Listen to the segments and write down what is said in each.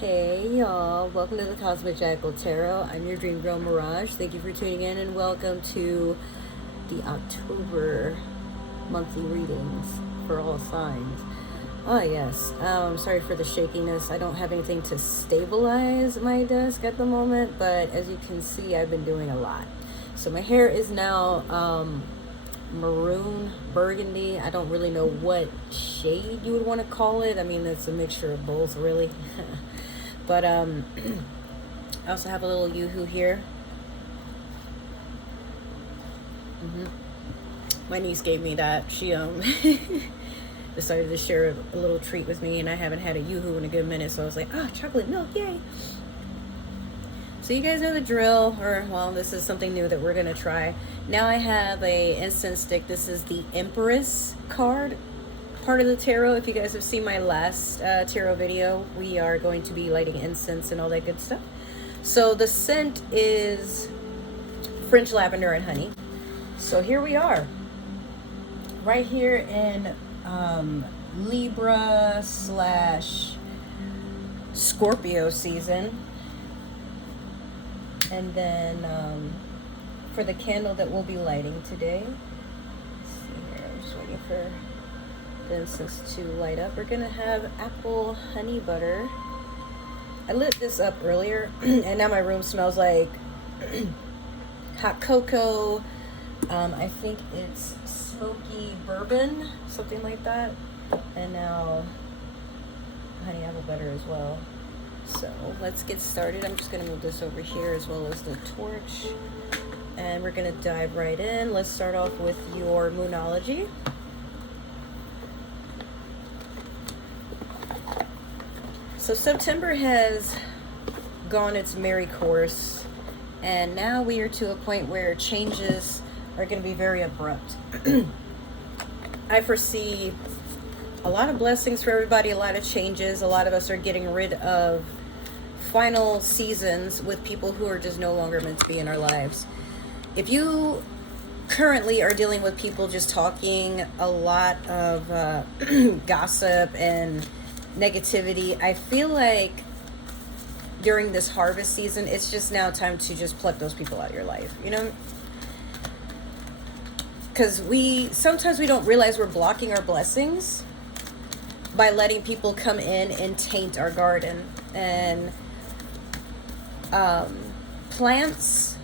Hey y'all, welcome to the Cosmic Jackal Tarot. I'm your dream girl Mirage. Thank you for tuning in and welcome to the October monthly readings for all signs. Oh yes, sorry for the shakiness. I don't have anything to stabilize my desk at the moment, but as you can see, I've been doing a lot. So my hair is now maroon burgundy. I don't really know what shade you would want to call it. I mean, it's a mixture of both, really. But I also have a little yoo-hoo here. My niece gave me that. She decided to share a little treat with me, and I haven't had a yoo-hoo in a good minute, so I was like, chocolate milk, yay. So you guys know the drill, or well, this is something new that we're gonna try. Now I have a incense stick. This is the Empress card, part of the tarot. If you guys have seen my last tarot video, we are going to be lighting incense and all that good stuff. So the scent is French lavender and honey. So here we are, right here in Libra / Scorpio season. And then for the candle that we'll be lighting today, let's see here, I'm just waiting for the incense to light up. We're gonna have apple honey butter. I lit this up earlier and now my room smells like hot cocoa. I think it's smoky bourbon, something like that. And now honey apple butter as well. So let's get started. I'm just going to move this over here as well as the torch. And we're going to dive right in. Let's start off with your Moonology. So September has gone its merry course. And now we are to a point where changes are going to be very abrupt. I foresee a lot of blessings for everybody, a lot of changes. A lot of us are getting rid of final seasons with people who are just no longer meant to be in our lives. If you currently are dealing with people just talking a lot of gossip and negativity, I feel like during this harvest season, it's just now time to just pluck those people out of your life, you know? Because sometimes we don't realize we're blocking our blessings by letting people come in and taint our garden. And plants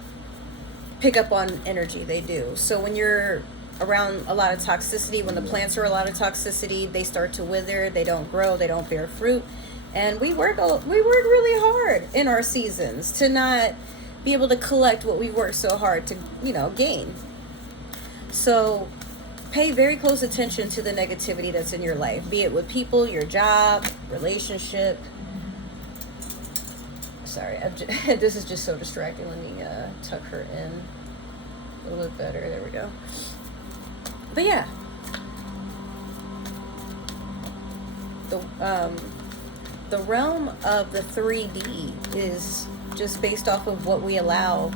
pick up on energy, they do. So when you're around a lot of toxicity, when the plants are a lot of toxicity, they start to wither, they don't grow, they don't bear fruit. And we work really hard in our seasons to not be able to collect what we worked so hard to, gain. So pay very close attention to the negativity that's in your life, be it with people, your job, relationship. Sorry, this is just so distracting. Let me tuck her in a little bit better. There we go. But yeah, the realm of the 3D is just based off of what we allow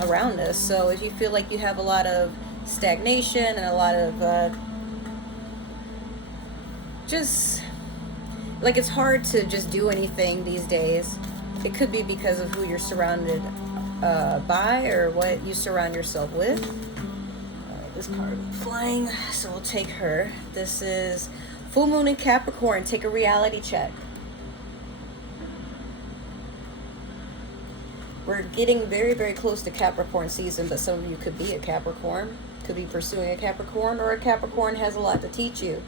around us. So if you feel like you have a lot of stagnation and a lot of just like it's hard to just do anything these days, it could be because of who you're surrounded by or what you surround yourself with. Alright, this card is flying, so we'll take her. This is full moon in Capricorn. Take a reality check. We're getting very, very close to Capricorn season, but some of you could be a Capricorn, could be pursuing a Capricorn, or a Capricorn has a lot to teach you.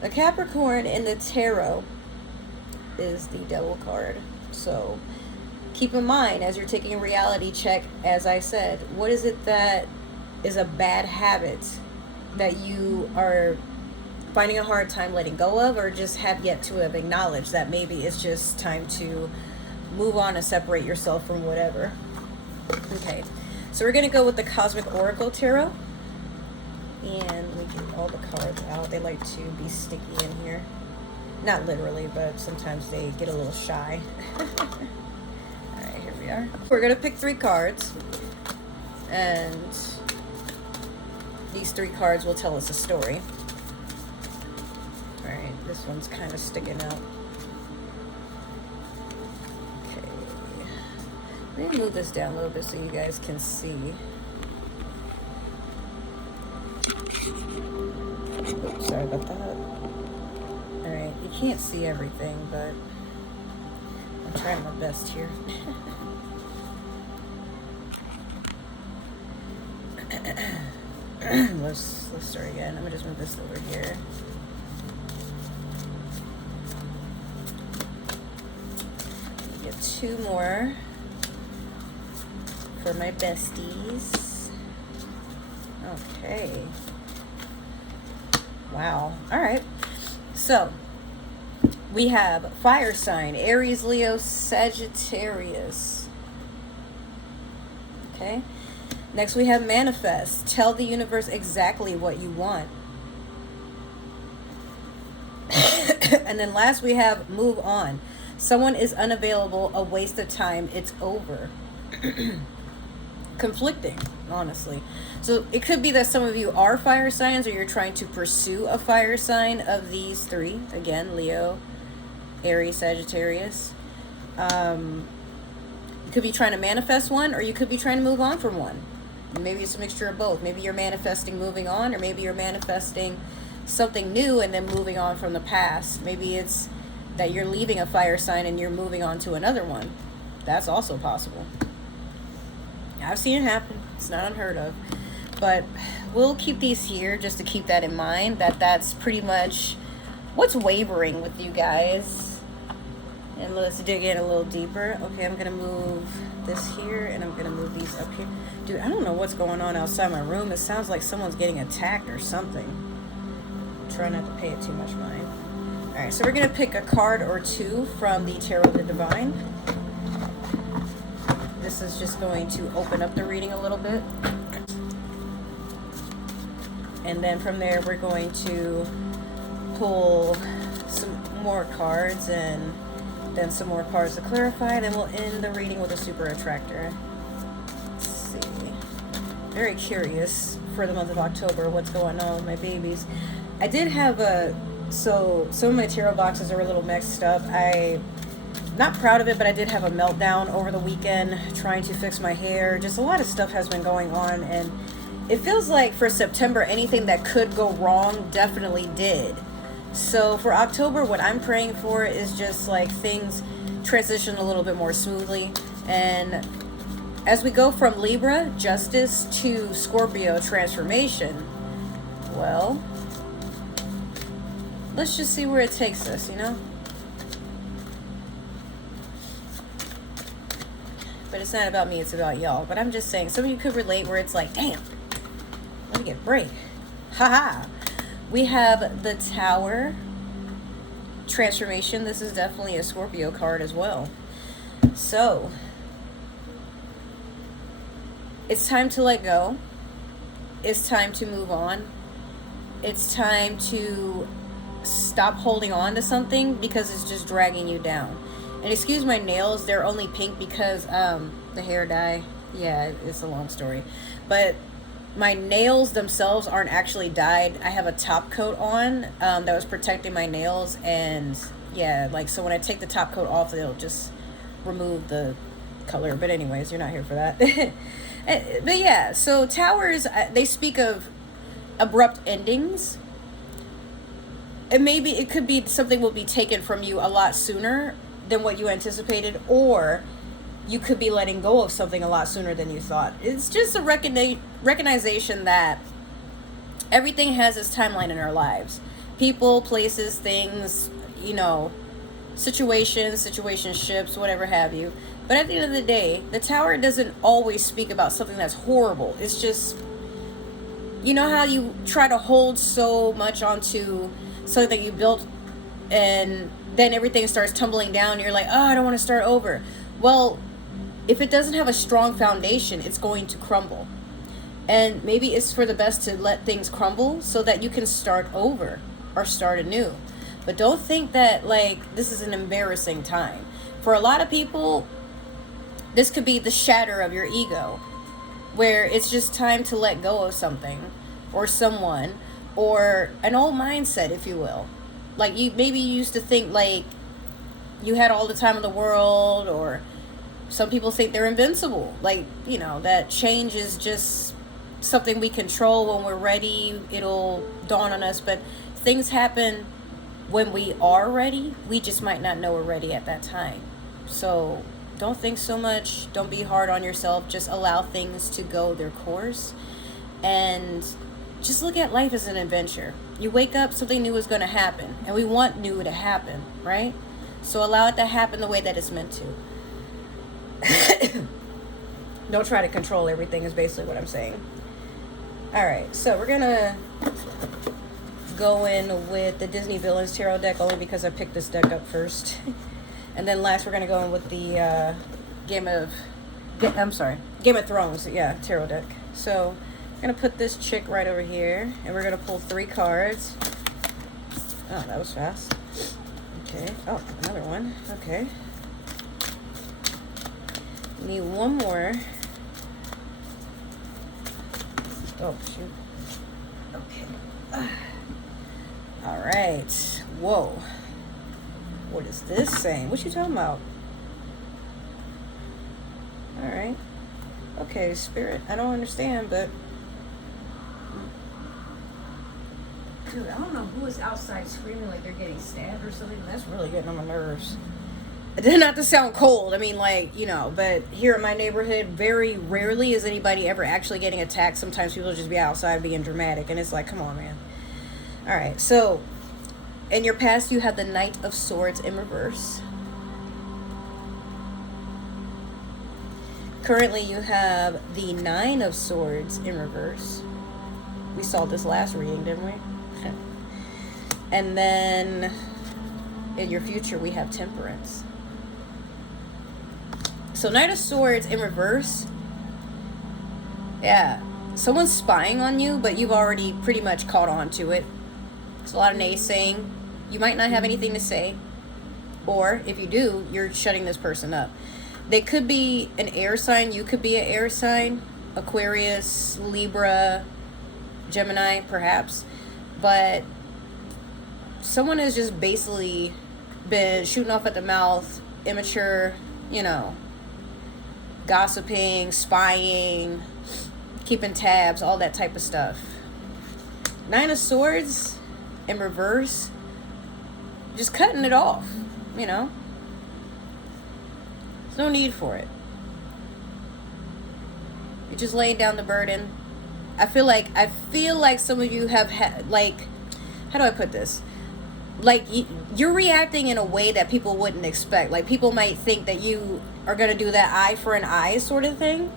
A Capricorn in the tarot is the Devil card. So keep in mind as you're taking a reality check, as I said, what is it that is a bad habit that you are finding a hard time letting go of, or just have yet to have acknowledged that maybe it's just time to move on and separate yourself from whatever. Okay, so we're going to go with the Cosmic Oracle Tarot. And we get all the cards out. They like to be sticky in here. Not literally, but sometimes they get a little shy. Alright, here we are. We're going to pick 3 cards. And these 3 cards will tell us a story. Alright, this one's kind of sticking out. Let me move this down a little bit so you guys can see. Oops, sorry about that. Alright, you can't see everything, but I'm trying my best here. Let's start again. I'm gonna just move this over here. Get 2 more for my besties. Okay. Wow. All right. So we have fire sign, Aries, Leo, Sagittarius. Okay. Next we have manifest. Tell the universe exactly what you want. And then last we have move on. Someone is unavailable, a waste of time, it's over. Conflicting, honestly. So it could be that some of you are fire signs, or you're trying to pursue a fire sign of these 3. Again, Leo, Aries, Sagittarius. You could be trying to manifest one, or you could be trying to move on from one. Maybe it's a mixture of both. Maybe you're manifesting moving on, or maybe you're manifesting something new and then moving on from the past. Maybe it's that you're leaving a fire sign and you're moving on to another one. That's also possible. I've seen it happen. It's not unheard of. But we'll keep these here just to keep that in mind, that that's pretty much what's wavering with you guys. And let's dig in a little deeper. Okay, I'm going to move this here, and I'm going to move these up here. Dude, I don't know what's going on outside my room. It sounds like someone's getting attacked or something. Try not to pay it too much mind. Alright, so we're going to pick a card or 2 from the Tarot of the Divine. This is just going to open up the reading a little bit. And then from there, we're going to pull some more cards and then some more cards to clarify. Then we'll end the reading with a super attractor. Let's see. Very curious for the month of October, what's going on with my babies. I did have so some of my tarot boxes are a little mixed up. I'm not proud of it, but I did have a meltdown over the weekend trying to fix my hair. Just a lot of stuff has been going on, and it feels like for September, anything that could go wrong definitely did. So for October, what I'm praying for is just like things transition a little bit more smoothly. And as we go from Libra, justice, to Scorpio, transformation, well, let's just see where it takes us, you know? But it's not about me, it's about y'all. But I'm just saying, some of you could relate where it's like, damn, let me get a break. Haha. We have the Tower, transformation. This is definitely a Scorpio card as well. So, it's time to let go. It's time to move on. It's time to stop holding on to something because it's just dragging you down. And excuse my nails, they're only pink because the hair dye. Yeah, it's a long story. But my nails themselves aren't actually dyed. I have a top coat on that was protecting my nails, and yeah, like, so when I take the top coat off, it'll just remove the color. But anyways, you're not here for that. But yeah, so towers, they speak of abrupt endings. And maybe it could be something will be taken from you a lot sooner than what you anticipated, or you could be letting go of something a lot sooner than you thought. It's just a recognition that everything has its timeline in our lives. People, places, things, you know, situationships, whatever have you. But at the end of the day, the Tower doesn't always speak about something that's horrible. It's just, you know how you try to hold so much onto something that you built, and then everything starts tumbling down. You're like, oh, I don't want to start over. Well, if it doesn't have a strong foundation, it's going to crumble. And maybe it's for the best to let things crumble so that you can start over or start anew. But don't think that, like, this is an embarrassing time. For a lot of people, this could be the shatter of your ego, where it's just time to let go of something or someone or an old mindset, if you will. Like, you maybe you used to think like you had all the time in the world, or Some people think they're invincible. Like, you know, that change is just something we control. When we're ready, it'll dawn on us. But things happen when we are ready. We just might not know we're ready at that time. So don't think so much. Don't be hard on yourself. Just allow things to go their course. And just look at life as an adventure. You wake up, something new is going to happen. And we want new to happen, right? So allow it to happen the way that it's meant to. Don't try to control everything is basically what I'm saying. Alright, so we're gonna go in with the Disney Villains Tarot deck only because I picked this deck up first. And then last we're gonna go in with the Game of Thrones, tarot deck. So we're gonna put this chick right over here and we're gonna pull 3 cards. Oh, that was fast. Okay. Oh, another one. Okay. Need one more. Oh, shoot. Okay. All right. Whoa. What is this saying? What you talking about? All right. Okay, Spirit. I don't understand, but... Dude, I don't know who is outside screaming like they're getting stabbed or something. That's really getting on my nerves. Not to sound cold, I mean, like, you know, but here in my neighborhood, very rarely is anybody ever actually getting attacked. Sometimes people just be outside being dramatic, and it's like, come on, man. All right, so in your past, you have the Knight of Swords in reverse. Currently, you have the 9 of Swords in reverse. We saw this last reading, didn't we? And then in your future, we have Temperance. So Knight of Swords in reverse. Yeah. Someone's spying on you, but you've already pretty much caught on to it. There's a lot of naysaying. You might not have anything to say. Or if you do, you're shutting this person up. They could be an air sign. You could be an air sign. Aquarius, Libra, Gemini, perhaps. But someone has just basically been shooting off at the mouth, immature, you know, gossiping, spying, keeping tabs, all that type of stuff. 9 of Swords in reverse, just cutting it off, you know. There's no need for it. You're just laying down the burden. I feel like some of you have had, like, how do I put this? Like, you're reacting in a way that people wouldn't expect. Like, people might think that you are going to do that eye for an eye sort of thing,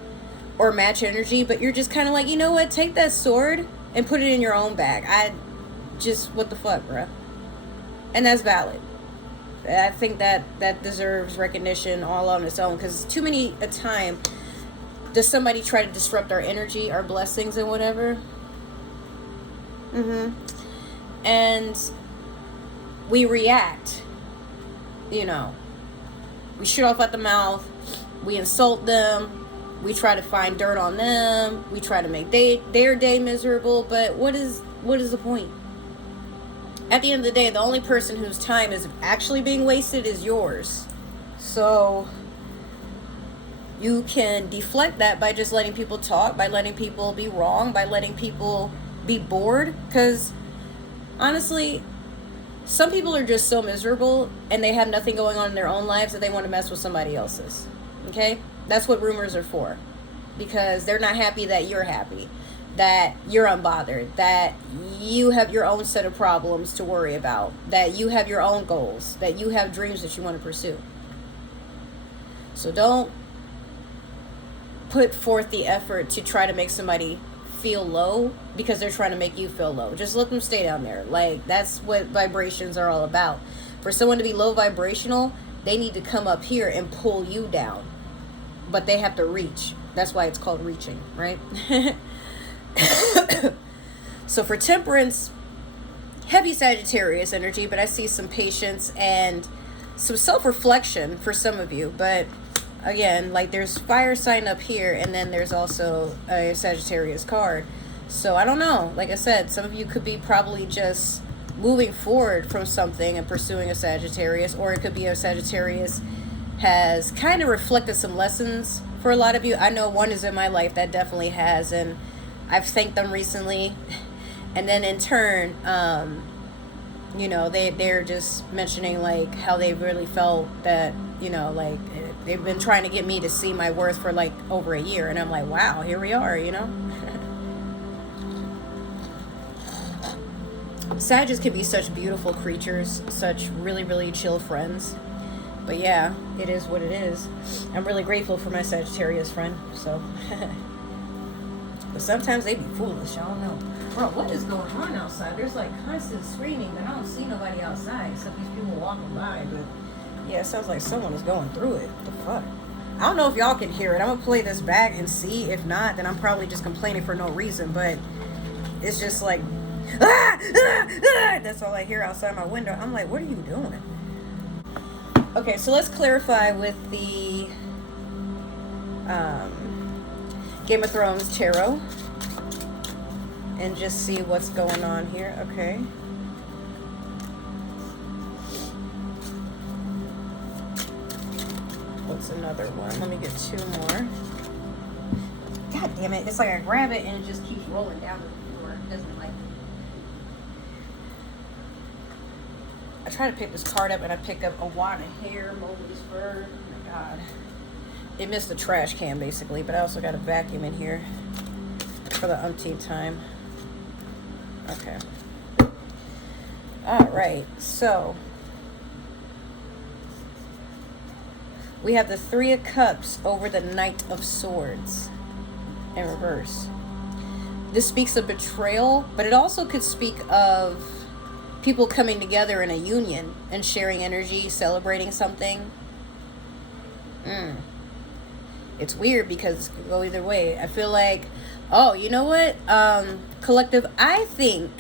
or match energy, but you're just kind of like, you know what, take that sword and put it in your own bag. What the fuck, bruh? And that's valid. I think that deserves recognition all on its own, because too many a time does somebody try to disrupt our energy, our blessings and whatever. And we react, you know. We shoot off at the mouth. We insult them. We try to find dirt on them. We try to make their day miserable. But what is the point? At the end of the day, the only person whose time is actually being wasted is yours. So you can deflect that by just letting people talk, by letting people be wrong, by letting people be bored. Because honestly, some people are just so miserable and they have nothing going on in their own lives that they want to mess with somebody else's. Okay? That's what rumors are for. Because they're not happy that you're happy, that you're unbothered, that you have your own set of problems to worry about, that you have your own goals, that you have dreams that you want to pursue. So don't put forth the effort to try to make somebody feel low because they're trying to make you feel low. Just let them stay down there. Like, that's what vibrations are all about. For someone to be low vibrational, they need to come up here and pull you down. But they have to reach. That's why it's called reaching, right? So for Temperance, heavy Sagittarius energy, but I see some patience and some self-reflection for some of you. But again, like, there's fire sign up here, and then there's also a Sagittarius card. So I don't know. Like I said, some of you could be probably just moving forward from something and pursuing a Sagittarius, or it could be a Sagittarius has kind of reflected some lessons for a lot of you. I know one is in my life that definitely has, and I've thanked them recently. And then in turn, you know, they're just mentioning like how they really felt that, you know, like they've been trying to get me to see my worth for like over a year, and I'm like, wow, here we are, you know. Sages can be such beautiful creatures, such really, really chill friends. But yeah, it is what it is. I'm really grateful for my Sagittarius friend, so. But sometimes they be foolish, I don't know. Bro, what is going on outside? There's like constant screaming, but I don't see nobody outside except these people walking by. But yeah, it sounds like someone is going through it. What the fuck? I don't know if y'all can hear it. I'm gonna play this back and see. If not, then I'm probably just complaining for no reason. But it's just like, ah, ah, ah. That's all I hear outside my window. I'm like, what are you doing? Okay, so let's clarify with the Game of Thrones tarot and just see what's going on here. Okay. What's another one? Let me get two more. God damn it. It's like I grab it and it just keeps rolling down to the floor. It doesn't like it. I try to pick this card up and I pick up a wad of hair, Mowgli's fur. Oh my god. It missed the trash can basically, but I also got a vacuum in here for the umpteenth time. Okay. Alright, so we have the Three of Cups over the Knight of Swords in reverse. This speaks of betrayal, but it also could speak of people coming together in a union and sharing energy, celebrating something. It's weird because it can go either way. I feel like, oh, you know what? Collective, I think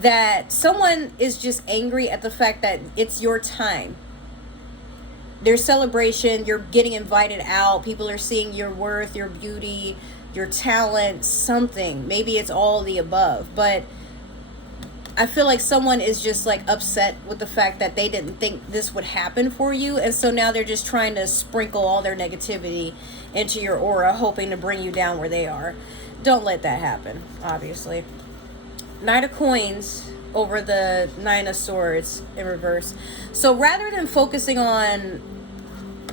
that someone is just angry at the fact that it's your time. There's celebration, you're getting invited out, people are seeing your worth, your beauty, your talent, something. Maybe it's all the above, but I feel like someone is just like upset with the fact that they didn't think this would happen for you, and so now they're just trying to sprinkle all their negativity into your aura, hoping to bring you down where they are. Don't let that happen, obviously. Knight of Coins over the Nine of Swords in reverse. So rather than focusing on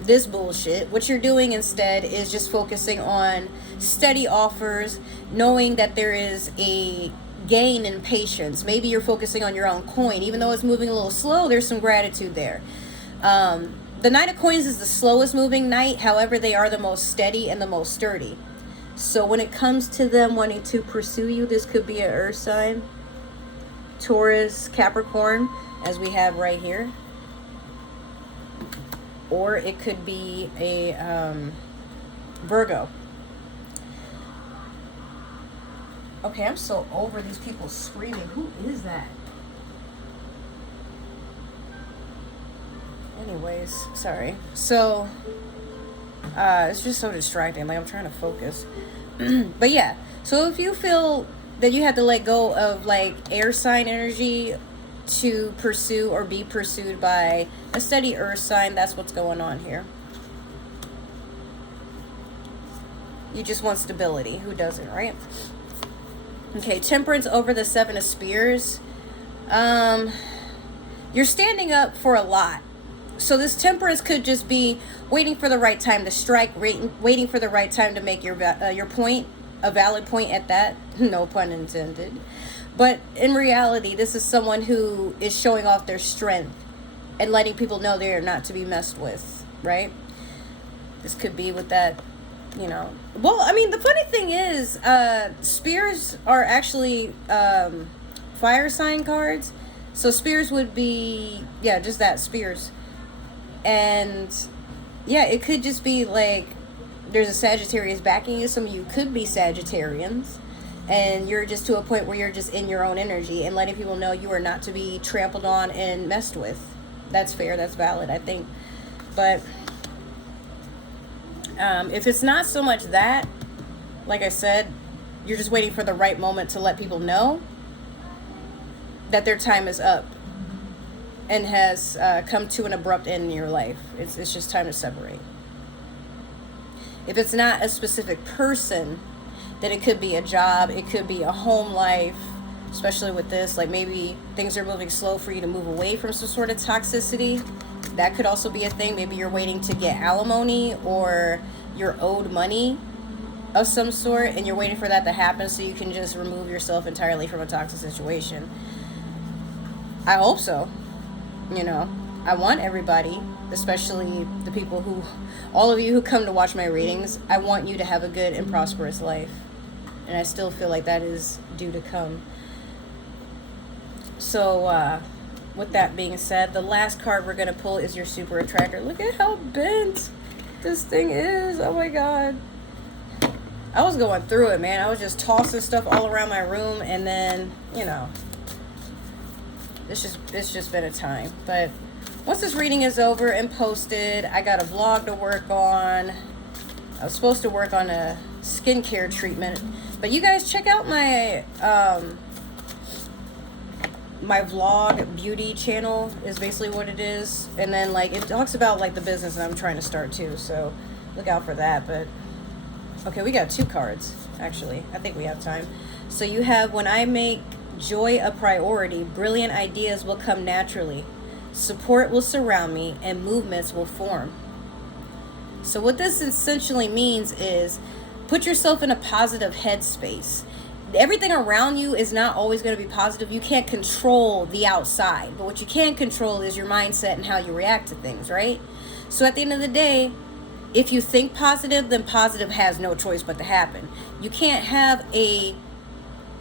this bullshit, what you're doing instead is just focusing on steady offers, knowing that there is a gain in patience. Maybe you're focusing on your own coin. Even though it's moving a little slow, there's some gratitude there. The Knight of Coins is the slowest moving knight. However, they are the most steady and the most sturdy. So when it comes to them wanting to pursue you, this could be an earth sign, Taurus, Capricorn, as we have right here. Or it could be a Virgo. Okay, I'm so over these people screaming. Who is that? Anyways, sorry. So, it's just so distracting. Like, I'm trying to focus. But yeah, so if you feel that you have to let go of, like, air sign energy to pursue or be pursued by a steady earth sign, that's what's going on here. You just want stability. Who doesn't, right? Okay, Temperance over the Seven of Spears. You're standing up for a lot. So this Temperance could just be waiting for the right time to strike, waiting for the right time to make your point, a valid point at that. No pun intended. But in reality, this is someone who is showing off their strength and letting people know they are not to be messed with, right? This could be with that, you know. Well, I mean, the funny thing is, spears are actually fire sign cards. So spears would be, yeah, just that, spears. And yeah, it could just be like there's a Sagittarius backing you. Some of you could be Sagittarians, and you're just to a point where you're just in your own energy and letting people know you are not to be trampled on and messed with. That's fair, that's valid, I think. But if it's not so much that, like I said, you're just waiting for the right moment to let people know that their time is up. and has come to an abrupt end in your life. It's just time to separate. If it's not a specific person, then it could be a job, it could be a home life, especially with this, like maybe things are moving slow for you to move away from some sort of toxicity. That could also be a thing. Maybe you're waiting to get alimony, or you're owed money of some sort, and you're waiting for that to happen so you can just remove yourself entirely from a toxic situation. I hope so. You know, I want everybody, especially the people who, all of you who come to watch my readings, I want you to have a good and prosperous life. And I still feel like that is due to come. So, with that being said, the last card we're going to pull is your super attractor. Look at how bent this thing is. Oh my God. I was going through it, man. I was just tossing stuff all around my room, and then, you know, it's just been a time. But once this reading is over and posted, I got a vlog to work on. I was supposed to work on a skincare treatment, but you guys check out my my vlog beauty channel is basically what it is. And then like it talks about like the business that I'm trying to start too, so look out for that. But okay, we got 2 cards actually. I think we have time. So you have, when I make joy a priority, brilliant ideas will come naturally, support will surround me, and movements will form. So what this essentially means is put yourself in a positive headspace. Everything around you is not always going to be positive. You can't control the outside, but what you can control is your mindset and how you react to things, right? So at the end of the day, if you think positive, then positive has no choice but to happen. You can't have a,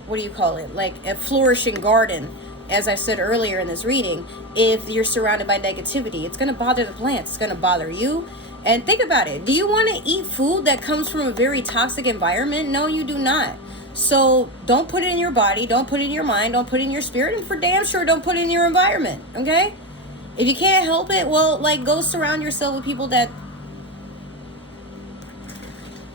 what do you call it, like a flourishing garden, as I said earlier in this reading, if you're surrounded by negativity. It's going to bother the plants. It's going to bother you. And think about it. Do you want to eat food that comes from a very toxic environment? No, you do not. So don't put it in your body, don't put it in your mind, don't put it in your spirit, and for damn sure don't put it in your environment, okay? If you can't help it, well, like, go surround yourself with people that...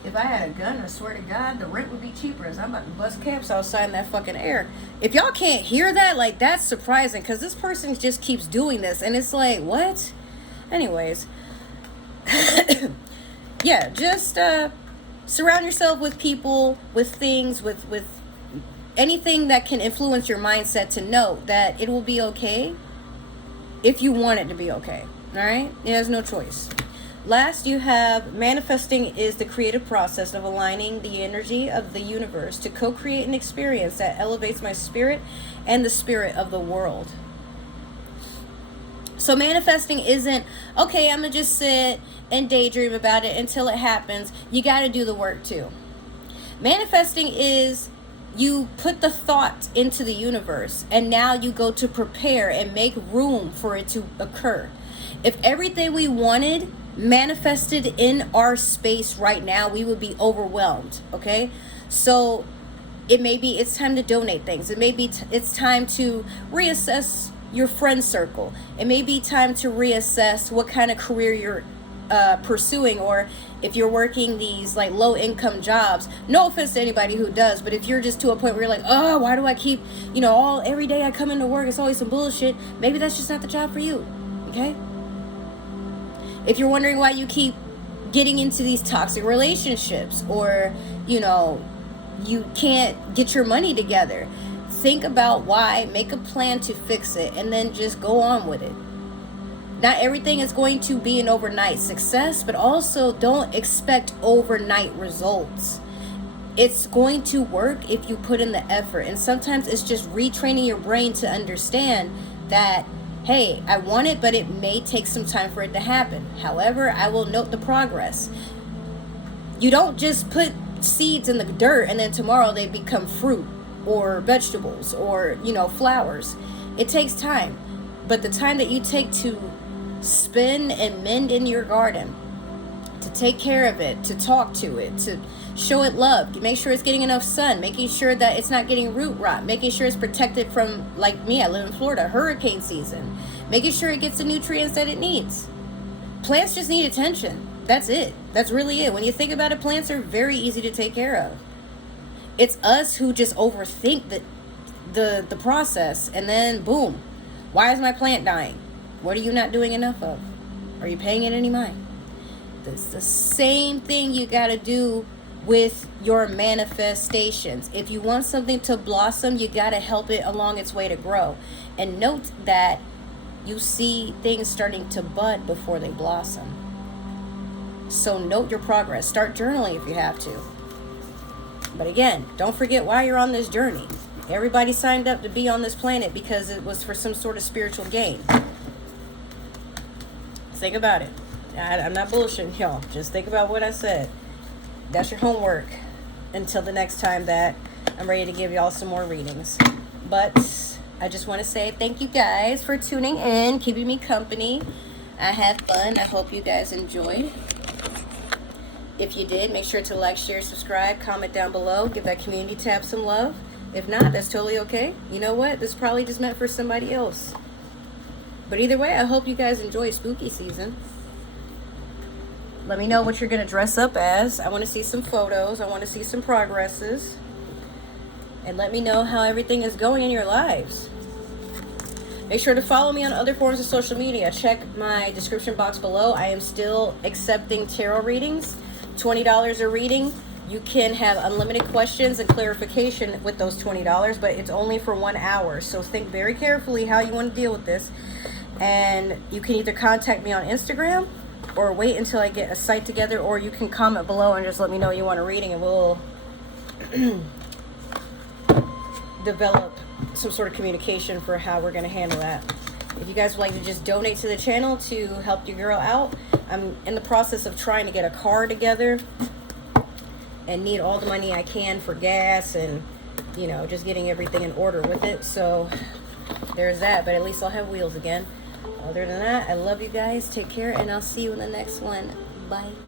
If I had a gun, I swear to God, the rent would be cheaper, as I'm about to bust caps outside in that fucking air. If y'all can't hear that, like, that's surprising, because this person just keeps doing this, and it's like, what? Anyways. Yeah, just, surround yourself with people, with things, with anything that can influence your mindset to know that it will be okay if you want it to be okay. All right? It has no choice. Last, you have manifesting is the creative process of aligning the energy of the universe to co-create an experience that elevates my spirit and the spirit of the world. So manifesting isn't, okay, I'm going to just sit and daydream about it until it happens. You got to do the work too. Manifesting is you put the thought into the universe, and now you go to prepare and make room for it to occur. If everything we wanted manifested in our space right now, we would be overwhelmed, okay? So it may be it's time to donate things. It may be it's time to reassess your friend circle. It may be time to reassess what kind of career you're pursuing, or if you're working these like low income jobs. No offense to anybody who does, but if you're just to a point where you're like, oh, why do I keep, every day I come into work, it's always some bullshit, maybe that's just not the job for you, okay? If you're wondering why you keep getting into these toxic relationships, or, you can't get your money together, think about why, make a plan to fix it, and then just go on with it. Not everything is going to be an overnight success, but also don't expect overnight results. It's going to work if you put in the effort. And sometimes it's just retraining your brain to understand that, hey, I want it, but it may take some time for it to happen. However, I will note the progress. You don't just put seeds in the dirt and then tomorrow they become fruit or vegetables or, flowers. It takes time. But the time that you take to spin and mend in your garden, to take care of it, to talk to it, to show it love, make sure it's getting enough sun, making sure that it's not getting root rot, making sure it's protected from, like me, I live in Florida, hurricane season, making sure it gets the nutrients that it needs. Plants just need attention. That's it. That's really it. When you think about it, plants are very easy to take care of. It's us who just overthink the process, and then boom, Why is my plant dying? What are you not doing enough of? Are you paying it any mind? It's the same thing you got to do with your manifestations. If you want something to blossom, you got to help it along its way to grow. And note that you see things starting to bud before they blossom. So note your progress. Start journaling if you have to. But again, don't forget why you're on this journey. Everybody signed up to be on this planet because it was for some sort of spiritual gain. Think about it. I'm not bullshitting y'all. Just think about what I said. That's your homework until the next time that I'm ready to give y'all some more readings. But I just want to say thank you guys for tuning in, keeping me company. I had fun. I hope you guys enjoyed. If you did, make sure to like, share, subscribe, comment down below. Give that community tab some love. If not, that's totally okay. You know what? This is probably just meant for somebody else. But either way, I hope you guys enjoy spooky season. Let me know what you're going to dress up as. I want to see some photos. I want to see some progresses. And let me know how everything is going in your lives. Make sure to follow me on other forms of social media. Check my description box below. I am still accepting tarot readings. $20 a reading. You can have unlimited questions and clarification with those $20, but it's only for 1 hour. So think very carefully how you want to deal with this. And you can either contact me on Instagram or wait until I get a site together, or you can comment below and just let me know you want a reading, and we'll develop some sort of communication for how we're going to handle that. If you guys would like to just donate to the channel to help your girl out, I'm in the process of trying to get a car together and need all the money I can for gas and, you know, just getting everything in order with it. So there's that, but at least I'll have wheels again. Other than that, I love you guys. Take care, and I'll see you in the next one. Bye.